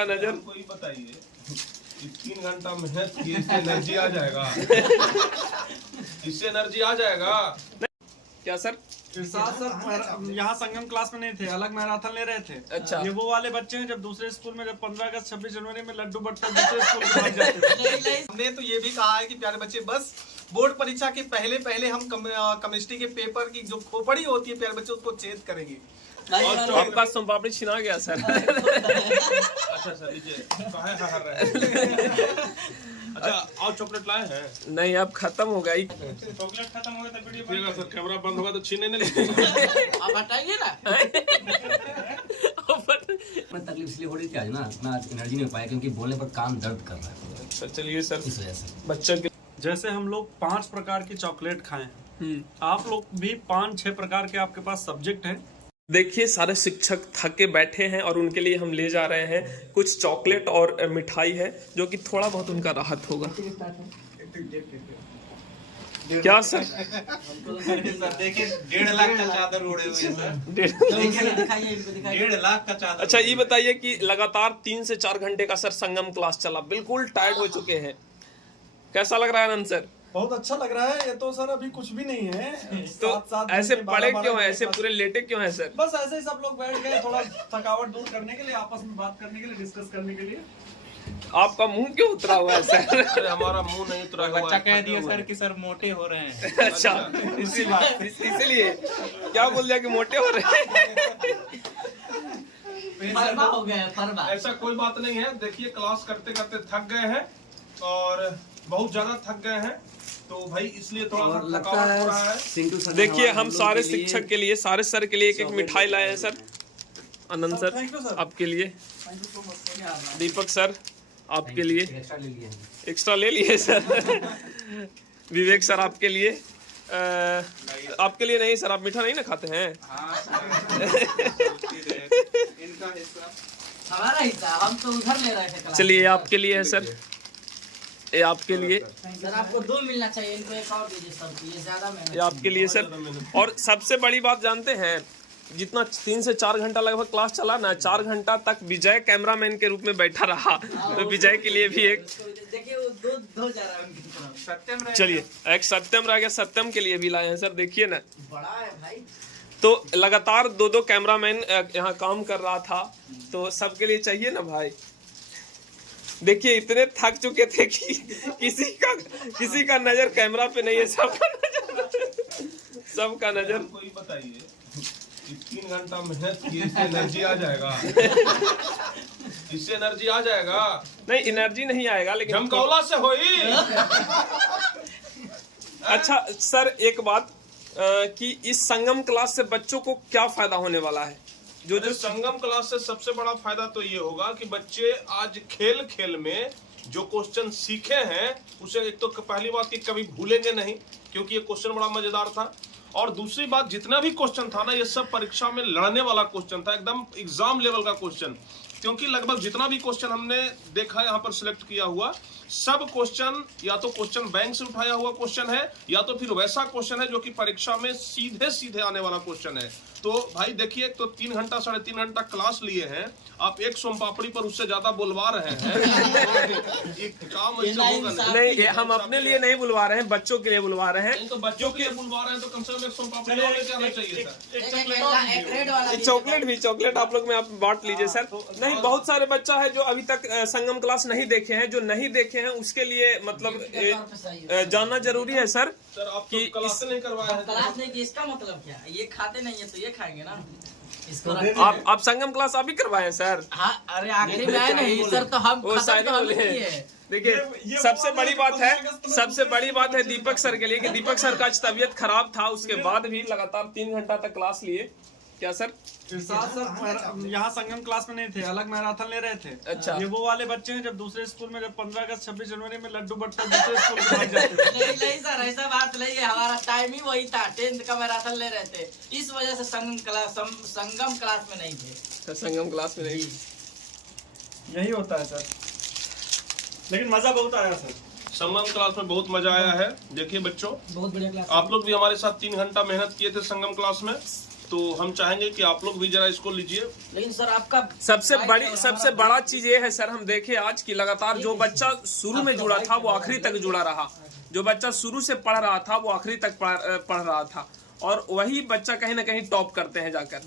नजर कोई बताइए 3 घंटा मेहनत की, इससे एनर्जी आ जाएगा? इससे एनर्जी आ जाएगा क्या सर? सर यहाँ संगम क्लास में नहीं थे, अलग मैराथन ले रहे थे। अच्छा। ये वो वाले बच्चे हैं जब दूसरे स्कूल में जब 15 अगस्त 26 जनवरी में लड्डू बंटते दूसरे स्कूल में भाग जाते थे। हमने तो ये भी कहा है कि प्यारे बच्चे बस बोर्ड परीक्षा के पहले हम केमिस्ट्री के पेपर की जो खोपड़ी होती है प्यारे बच्चे उसको चेक करेंगे। और आपका सोन पापड़ी छिना गया सर। अच्छा सर लीजिए। काहे हार रहे हैं? अच्छा और चॉकलेट लाए हैं? नहीं अब खत्म हो गई। चॉकलेट खत्म हो गया तो वीडियो ठीक है सर, कैमरा बंद होगा तो छीने नहीं लगेगा। आप हटाइए ना। तकलीफ इसलिए हो रही थी आज ना, इतना एनर्जी नहीं हो पाया क्योंकि बोलने पर कान दर्द कर रहा है। अच्छा चलिए सर, इस वजह से बच्चों के जैसे हम लोग 5 प्रकार की चॉकलेट खाए हैं, आप लोग भी 5-6 प्रकार के आपके पास सब्जेक्ट हैं। देखिए सारे शिक्षक थके बैठे हैं और उनके लिए हम ले जा रहे हैं कुछ चॉकलेट और मिठाई है जो कि थोड़ा बहुत उनका राहत होगा। क्या सर? देखिए 1.5 लाख का चादर उड़े हुए हैं सर। दिखाइए इनको, दिखाइए। 1.5 लाख का चादर। अच्छा ये बताइए कि लगातार 3 से 4 घंटे का सर संगम क्लास चला, बिल्कुल टायर्ड हो चुके हैं, कैसा लग रहा है आनंद सर? बहुत अच्छा लग रहा है। ये तो सर अभी कुछ भी नहीं है। तो 7 ऐसे घंटे, पड़े 12 क्यों हैं, घंटे ऐसे क्लास। पूरे लेटे क्यों हैं सर? बस ऐसे ही सब लोग बैठ गए थोड़ा थकावट दूर करने के लिए, आपस में बात करने के लिए, डिस्कस करने के लिए। आपका मुंह क्यों उतरा हुआ है सर? अरे हमारा मुंह नहीं उतरा हुआ है। बच्चा कह दिया सर कि सर मोटे हो रहे हैं। अच्छा इसीलिए क्या बोल दिया कि मोटे हो रहे हैं? फरमा हो गया, फरमा। ऐसा कोई बात नहीं है। देखिए क्लास करते करते थक गए हैं और बहुत ज्यादा थक गए हैं, तो भाई इसलिए थोड़ा सा थकावट हो रहा है। देखिए हम सारे शिक्षक के लिए, सारे सर के लिए एक एक मिठाई लाए हैं sir. Anand Thank you, sir sir. आपके लिए, दीपक सर आपके लिए एक्स्ट्रा ले लिए हैं। एक्स्ट्रा ले लिए सर। विवेक सर आपके लिए, आपके लिए नहीं सर, आप मीठा नहीं ना खाते हैं। इनका हिस्सा हमारा हिस्सा, हम तो उधर ले रहे थे क्लास। चलिए आपके लिए है सर, ये आपके लिए, सर आपको 2 मिलना चाहिए, इनको 1 और दीजिए सर, ये ज्यादा मेहनत। ये आपके लिए सर। और सबसे बड़ी बात जानते हैं, जितना 3 से 4 घंटा लगभग क्लास चला ना, 4 घंटा तक विजय कैमरामैन के रूप में बैठा रहा, तो विजय के लिए भी एक, देखिए वो दो जा रहा है उनकी तरफ। सत्यम रहे। चलिए एक सत्यम रह गया, सत्यम के लिए भी लाए हैं सर। देखिए ना, बड़ा है भाई। तो लगातार 2-2 कैमरामैन यहाँ काम कर रहा था, तो सबके लिए चाहिए ना भाई। देखिए इतने थक चुके थे कि किसी का नजर कैमरा पे नहीं है, सबका नजर कोई बताइए 3 घंटा मेहनत की, इससे एनर्जी आ जाएगा? इससे एनर्जी आ जाएगा? नहीं, एनर्जी नहीं आएगा लेकिन जमकौला से होई। अच्छा सर एक बात, कि इस संगम क्लास से बच्चों को क्या फायदा होने वाला है? जो संगम क्लास से सबसे बड़ा फायदा तो ये होगा कि बच्चे आज खेल खेल में जो क्वेश्चन सीखे हैं उसे एक तो पहली बात कि कभी भूलेंगे नहीं, क्योंकि ये क्वेश्चन बड़ा मजेदार था। और दूसरी बात, जितना भी क्वेश्चन था ना, ये सब परीक्षा में लड़ने वाला क्वेश्चन था, एकदम एग्जाम लेवल का क्वेश्चन। क्योंकि लगभग जितना भी क्वेश्चन हमने देखा यहाँ पर सिलेक्ट किया हुआ, सब क्वेश्चन या तो क्वेश्चन बैंक से उठाया हुआ क्वेश्चन है, या तो फिर वैसा क्वेश्चन है जो कि परीक्षा में सीधे सीधे आने वाला क्वेश्चन है। तो भाई देखिए, तो 3 घंटा 3.5 घंटा क्लास लिए हैं, आप एक सोम पापड़ी पर उससे ज्यादा बुलवा रहे हैं। ये काम ऐसे होगा नहीं, ये हम अपने लिए नहीं बुलवा रहे हैं, बच्चों के लिए बुलवा रहे हैं। तो बच्चों के लिए बुलवा रहे हैं तो कम से कम एक सोम पापड़ी और लेके आना चाहिए सर। एक रेड वाला दीजिए। चॉकलेट आप लोग में आप बांट लीजिए सर। नहीं, बहुत सारे बच्चा है जो अभी तक संगम क्लास नहीं देखे हैं, जो नहीं देखे हैं उसके लिए मतलब जानना जरूरी है सर। सर आप तो क्लास नहीं करवाए हैं। क्लास नहीं की, इसका मतलब क्या? ये खाते नहीं है तो ये खाएंगे ना, इसको आप संगम क्लास आप ही करवाए सर? हाँ, अरे आखिरी में आए नहीं सर, तो हम वो खत्म शायरी तो हम बोले ही हैं। किए। देखिए सबसे बड़ी बात है दीपक सर के लिए कि दीपक सर का आज तबीयत खराब था, उसके बाद भी लगातार 3 घंटा तक क्लास लिए। क्या सर? सर यहाँ संगम क्लास में नहीं थे, अलग मैराथन ले रहे थे। अच्छा। ये वो वाले बच्चे हैं जब दूसरे स्कूल में जब 15 अगस्त 26 जनवरी में लड्डू बंटते दूसरे स्कूल में भाग जाते थे। नहीं सर, ऐसा बात नहीं है, हमारा टाइम ही वही था, 10th का मैराथन ले रहे थे, इस वजह से संगम क्लास में नहीं थे। संगम क्लास में नहीं। यही होता है सर, लेकिन मजा बहुत आया सर। संगम क्लास में बहुत मजा आया है। देखिए बच्चों, बहुत बढ़िया क्लास। आप लोग भी हमारे साथ 3 घंटा मेहनत किए थे संगम क्लास में, तो हम चाहेंगे कि आप लोग भी जरा इसको लीजिए। लेकिन सर आपका सबसे बड़ा चीज ये है सर, हम देखे आज की लगातार जो बच्चा शुरू में जुड़ा था वो आखिरी तक जुड़ा रहा, जो बच्चा शुरू से पढ़ रहा था वो आखिरी तक पढ़ रहा था, और वही बच्चा कहीं ना कहीं टॉप करते हैं जाकर।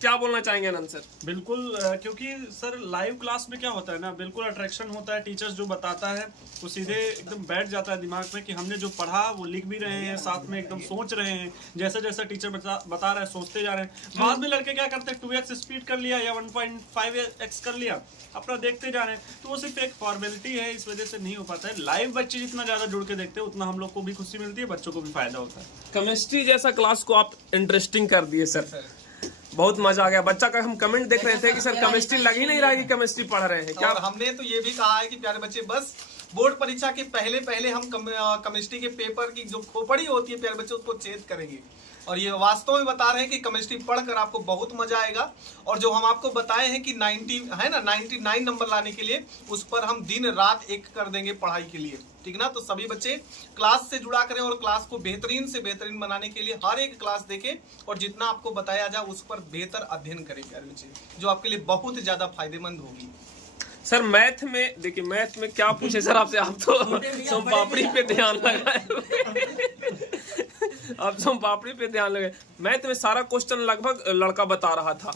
क्या बोलना चाहेंगे आनंद सर? बिल्कुल, क्योंकि सर लाइव क्लास में क्या होता है ना, बिल्कुल अट्रैक्शन होता है। टीचर्स जो बताता है वो सीधे एकदम बैठ जाता है दिमाग में कि हमने जो पढ़ा वो लिख भी रहे हैं, साथ में एकदम सोच रहे हैं, जैसे जैसे टीचर बता रहा है सोचते जा रहे हैं। बाद में लड़के क्या करते हैं, 2x स्पीड कर लिया या 1.5x कर लिया, अपना देखते जा रहे हैं, तो वो सिर्फ एक फॉर्मेलिटी है, इस वजह से नहीं हो पाता है। लाइव बच्चे जितना ज्यादा जुड़ के देखते हैं उतना हम लोग को भी खुशी मिलती है, बच्चों को भी फायदा होता है। केमिस्ट्री जैसा क्लास को आप इंटरेस्टिंग कर दिए सर, बहुत मजा आ गया। बच्चा का हम कमेंट देख रहे थे कि सर केमिस्ट्री लग ही नहीं रहा है कि केमिस्ट्री पढ़ रहे हैं क्या। और हमने तो ये भी कहा है कि प्यारे बच्चे बस बोर्ड परीक्षा के पहले हम केमिस्ट्री के पेपर की जो खोपड़ी होती है प्यारे बच्चे उसको चेक करेंगे, और ये वास्तव में बता रहे हैं कि केमिस्ट्री पढ़कर आपको बहुत मजा आएगा। और जो हम आपको बताए हैं कि 99 नंबर लाने के लिए उस पर हम दिन रात एक कर देंगे पढ़ाई के लिए, ठीक ना। तो सभी बच्चे क्लास से जुड़ा करें और क्लास को बेहतरीन से बेहतरीन बनाने के लिए हर एक क्लास देखें और जितना आपको बताया जाए उस पर बेहतर अध्ययन करें प्यारे बच्चे, जो आपके लिए बहुत ज्यादा फायदेमंद होगी। सर मैथ में देखिए, मैथ में क्या पूछे सर आपसे, आप तो सोम पापड़ी पे ध्यान लगाए आप सोम पापड़ी पे ध्यान लगाए। मैथ में सारा क्वेश्चन लगभग लड़का बता रहा था,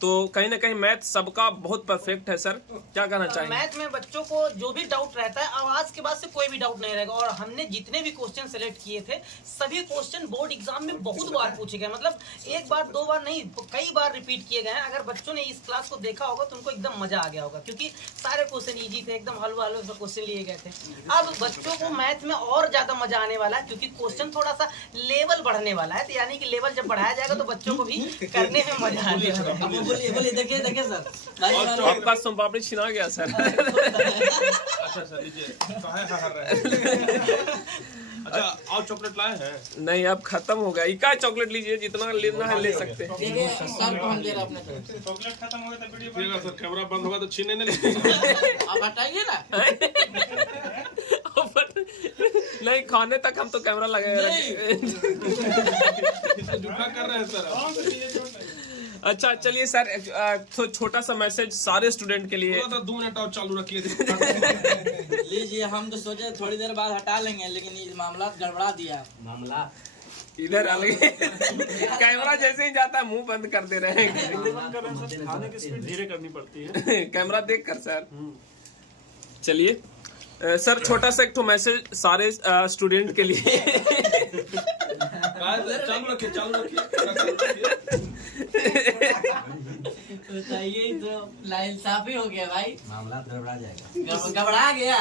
तो कहीं ना कहीं मैथ सबका बहुत परफेक्ट है सर, क्या कहना चाहिए? मैथ में बच्चों को जो भी डाउट रहता है, अब आज के बाद से कोई भी डाउट नहीं रहेगा। और हमने जितने भी क्वेश्चन सेलेक्ट किए थे सभी क्वेश्चन बोर्ड एग्जाम में बहुत बार पूछे गए, मतलब एक बार दो बार नहीं, कई बार रिपीट किए गए हैं। अगर बच्चों ने इस क्लास को देखा होगा तो उनको एकदम मजा आ गया होगा, क्योंकि सारे क्वेश्चन इजी थे, एकदम हलवा हलवा क्वेश्चन लिए गए थे। अब बच्चों को मैथ में और ज्यादा मजा आने वाला है, क्योंकि क्वेश्चन थोड़ा सा लेवल बढ़ने वाला है, तो यानी कि लेवल जब बढ़ाया जाएगा तो बच्चों को भी करने में मजा आने वाला है। बोलिए देखिए सर, आपका सोम पापड़ी छिना गया सर। अच्छा सर लीजिए, काहे हार रहे हैं? अच्छा और चॉकलेट लाए हैं? नहीं अब खत्म हो गया, इका चॉकलेट लीजिए, जितना लेना है ले सकते हैं। देखिए सर को हम दे रहे अपने तरफ से। चॉकलेट खत्म हो गया तो वीडियो ठीक है सर, कैमरा बंद होगा तो छीने नहीं लगेगा। आप हटाइए ना। नहीं खाने तक हम तो कैमरा लगाए झूठा कर रहे हैं सर। अच्छा चलिए सर, तो छोटा सा मैसेज सारे स्टूडेंट के लिए। 2 मिनट और चालू रखिए। लीजिए, हम तो सोचे थोड़ी देर बाद हटा लेंगे, लेकिन ये मामला गड़बड़ा दिया। मामला इधर अलग कैमरा जैसे ही जाता है मुंह बंद कर दे रहे हैं। खाने की स्पीड धीरे करनी पड़ती है। कैमरा देख कर सर। चलिए सर, छोटा सा एक तो मैसेज सारे स्टूडेंट के लिए। चालू रखिए, चालू रखिए। बताइए, तो नाइंसाफी हो गया भाई, मामला गड़बड़ा जाएगा। घबरा गया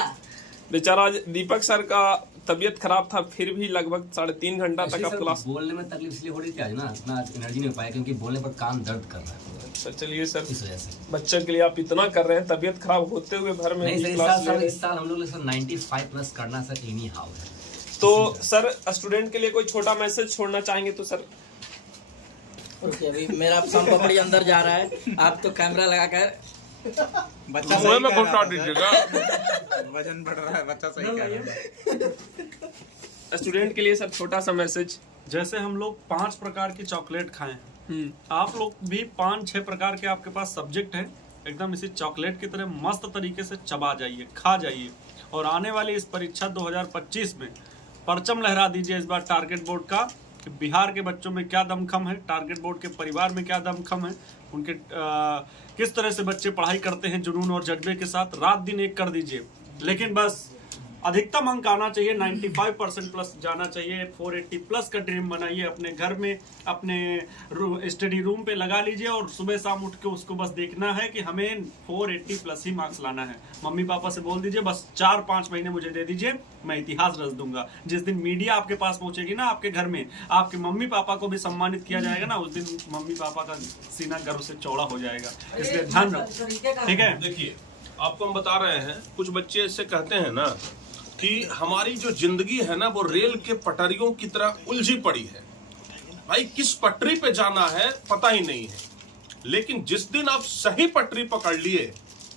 बेचारा दीपक सर का तबीयत खराब था, फिर भी लगभग 3.5 घंटा तक आप क्लास। बोलने में तकलीफ इसलिए हो रही थी आज ना, इतना एनर्जी नहीं हो पाया क्योंकि बोलने पर कान दर्द कर रहा है। सर चलिए सर, इस वजह से बच्चे के लिए आप इतना कर रहे हैं, तबीयत खराब होते हुए भर में नहीं सर, क्लास ले रहे हैं। इस साल हम लोग 95 प्लस करना सर एनी हाउ है। तो सर स्टूडेंट के लिए कोई छोटा मैसेज छोड़ना चाहेंगे तो सर? ओके, अभी मेरा सोम पापड़ी अंदर जा रहा है, आप तो कैमरा लगाकर बच्चा मुंह में घुसा दीजिएगा। वजन बढ़ रहा है, बच्चा सही कह रहा है। स्टूडेंट के लिए सर छोटा सा मैसेज। जैसे हम लोग 5 प्रकार की चॉकलेट खाए हैं, आप लोग भी 5-6 प्रकार के आपके पास सब्जेक्ट हैं, एकदम इसी चॉकलेट की तरह मस्त तरीके से चबा जाइए, खा जाइए, और आने वाली इस परीक्षा 2025 में परचम लहरा दीजिए इस बार टारगेट बोर्ड का, कि बिहार के बच्चों में क्या दमखम है, टारगेट बोर्ड के परिवार में क्या दमखम है, उनके किस तरह से बच्चे पढ़ाई करते हैं जुनून और जज्बे के साथ। रात दिन एक कर दीजिए, लेकिन बस अधिकतम अंक आना चाहिए, 95% प्लस जाना चाहिए। 480 प्लस का ड्रीम बनाइए, अपने घर में अपने स्टडी रूम पे लगा लीजिए, और सुबह शाम उठ के उसको बस देखना है कि हमें 480 प्लस ही मार्क्स लाना है। मम्मी पापा से बोल दीजिए बस 4-5 महीने मुझे दे दीजिए, मैं इतिहास रच दूंगा। जिस दिन मीडिया आपके पास पहुंचेगी ना, आपके घर में आपके मम्मी पापा को भी सम्मानित किया जाएगा ना, उस दिन मम्मी पापा का सीना गर्व से चौड़ा हो जाएगा। इसलिए ध्यान रखो, ठीक है? देखिए, आपको हम बता रहे हैं, कुछ बच्चे ऐसे कहते हैं ना कि हमारी जो जिंदगी है ना वो रेल के पटरियों की तरह उलझी पड़ी है। भाई किस पटरी पे जाना है पता ही नहीं है, लेकिन जिस दिन आप सही पटरी पकड़ लिए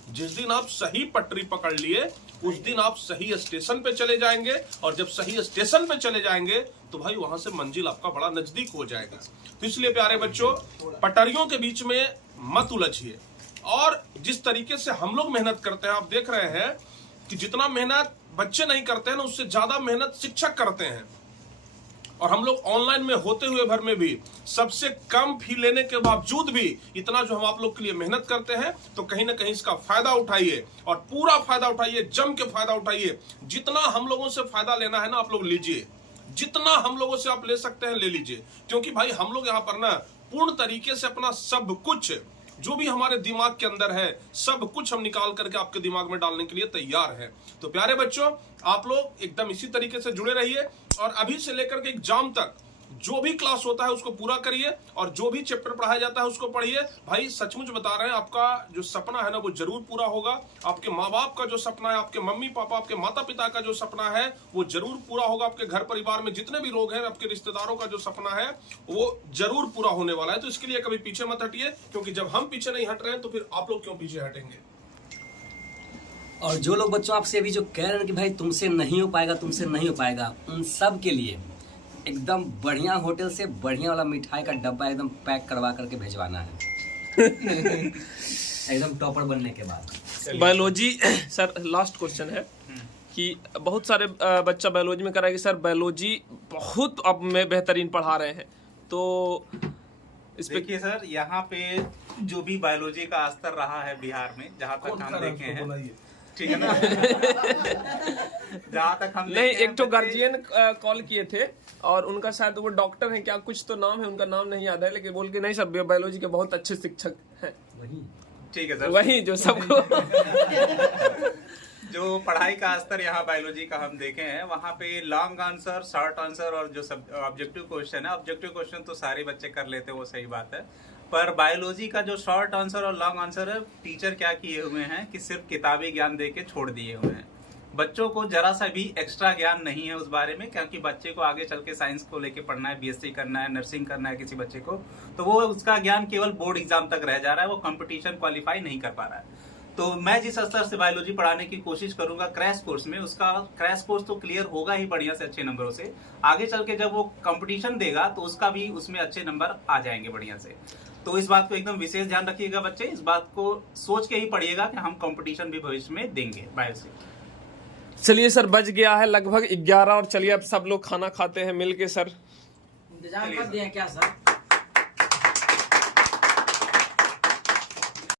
जिस दिन आप सही पटरी पकड़ लिए उस दिन आप सही स्टेशन पे चले जाएंगे, और जब सही स्टेशन पे चले जाएंगे तो भाई वहां से मंजिल आपका बड़ा नजदीक हो जाएगा। तो इसलिए प्यारे बच्चों, पटरियों के बीच में मत उलझिए। और जिस तरीके से हम लोग मेहनत करते हैं, आप देख रहे हैं कि जितना मेहनत बच्चे नहीं करते हैं ना, उससे ज्यादा मेहनत शिक्षक करते हैं। और हम लोग ऑनलाइन में होते हुए भर में भी सबसे कम फी लेने के बावजूद भी इतना जो हम आप लोग के लिए मेहनत करते हैं, तो कहीं ना कहीं इसका फायदा उठाइए और पूरा फायदा उठाइए, जम के फायदा उठाइए। जितना हम लोगों से फायदा लेना है ना आप लोग लीजिए, जितना हम लोगों से आप ले सकते हैं ले लीजिए, क्योंकि भाई हम लोग यहाँ पर ना पूर्ण तरीके से अपना सब कुछ जो भी हमारे दिमाग के अंदर है सब कुछ हम निकाल करके आपके दिमाग में डालने के लिए तैयार है। तो प्यारे बच्चों, आप लोग एकदम इसी तरीके से जुड़े रहिए और अभी से लेकर के एग्जाम तक जो भी क्लास होता है उसको पूरा करिए और जो भी चैप्टर पढ़ाया जाता है उसको पढ़िए। भाई सचमुच बता रहे हैं, आपका जो सपना है ना वो जरूर पूरा होगा। आपके माँ बाप का जो सपना है, आपके मम्मी पापा, आपके माता पिता का जो सपना है वो जरूर पूरा होगा। आपके घर परिवार में जितने भी लोग हैं, आपके रिश्तेदारों का जो सपना है वो जरूर पूरा होने वाला है। तो इसके लिए कभी पीछे मत हटिए, क्योंकि जब हम पीछे नहीं हट रहे हैं तो फिर आप लोग क्यों पीछे हटेंगे। और जो लोग बच्चों आपसे अभी जो कह रहे हैं कि भाई तुमसे नहीं हो पाएगा, तुमसे नहीं हो पाएगा, उन सब के लिए एकदम बढ़िया होटल से बढ़िया वाला मिठाई का डब्बा एकदम पैक करवा करके भेजवाना है एकदम टॉपर बनने के बाद। बायोलॉजी सर, लास्ट क्वेश्चन है कि बहुत सारे बच्चा बायोलॉजी में कराएंगे सर, बायोलॉजी बहुत अब में बेहतरीन पढ़ा रहे हैं, तो इस पे देखिए सर, यहाँ पे जो भी बायोलॉजी का स्तर रहा है बिहार में, जहाँ तक हम देखे हैं, ठीक है ना जहाँ तक हम नहीं, एक तो गार्जियन कॉल किए थे और उनका शायद वो डॉक्टर है क्या, कुछ तो नाम है, उनका नाम नहीं याद है, लेकिन बोल के नहीं सर बायोलॉजी के बहुत अच्छे शिक्षक हैं। ठीक है सर, वही जो सबको जो पढ़ाई का स्तर यहाँ बायोलॉजी का हम देखे हैं, वहाँ पे लॉन्ग आंसर, शॉर्ट आंसर और जो सब ऑब्जेक्टिव क्वेश्चन है, ऑब्जेक्टिव क्वेश्चन तो सारे बच्चे कर लेते हैं, वो सही बात है। पर बायोलॉजी का जो शॉर्ट आंसर और लॉन्ग आंसर है, टीचर क्या किए हुए हैं कि सिर्फ किताबी ज्ञान दे के छोड़ दिए हुए हैं। बच्चों को जरा सा भी एक्स्ट्रा ज्ञान नहीं है उस बारे में, क्योंकि बच्चे को आगे चल के साइंस को लेके पढ़ना है, बीएससी करना है, नर्सिंग करना है किसी बच्चे को, तो वो उसका ज्ञान केवल बोर्ड एग्जाम तक रह जा रहा है, वो कंपटीशन क्वालिफाई नहीं कर पा रहा है। तो मैं जिस स्तर से बायोलॉजी पढ़ाने की कोशिश करूंगा क्रैश कोर्स में, उसका क्रैश कोर्स तो क्लियर होगा ही बढ़िया से अच्छे नंबरों से। आगे चल के जब वो कंपटीशन देगा तो उसका भी उसमें अच्छे नंबर आ जाएंगे बढ़िया से। तो इस बात को एकदम विशेष ध्यान रखिएगा बच्चे, इस बात को सोच के ही पढ़िएगा कि हम कंपटीशन भी भविष्य में देंगे बायो से। चलिए सर, बज गया है लगभग 11 और चलिए अब सब लोग खाना खाते हैं मिलके सर। इंतजाम कर दिए क्या सर?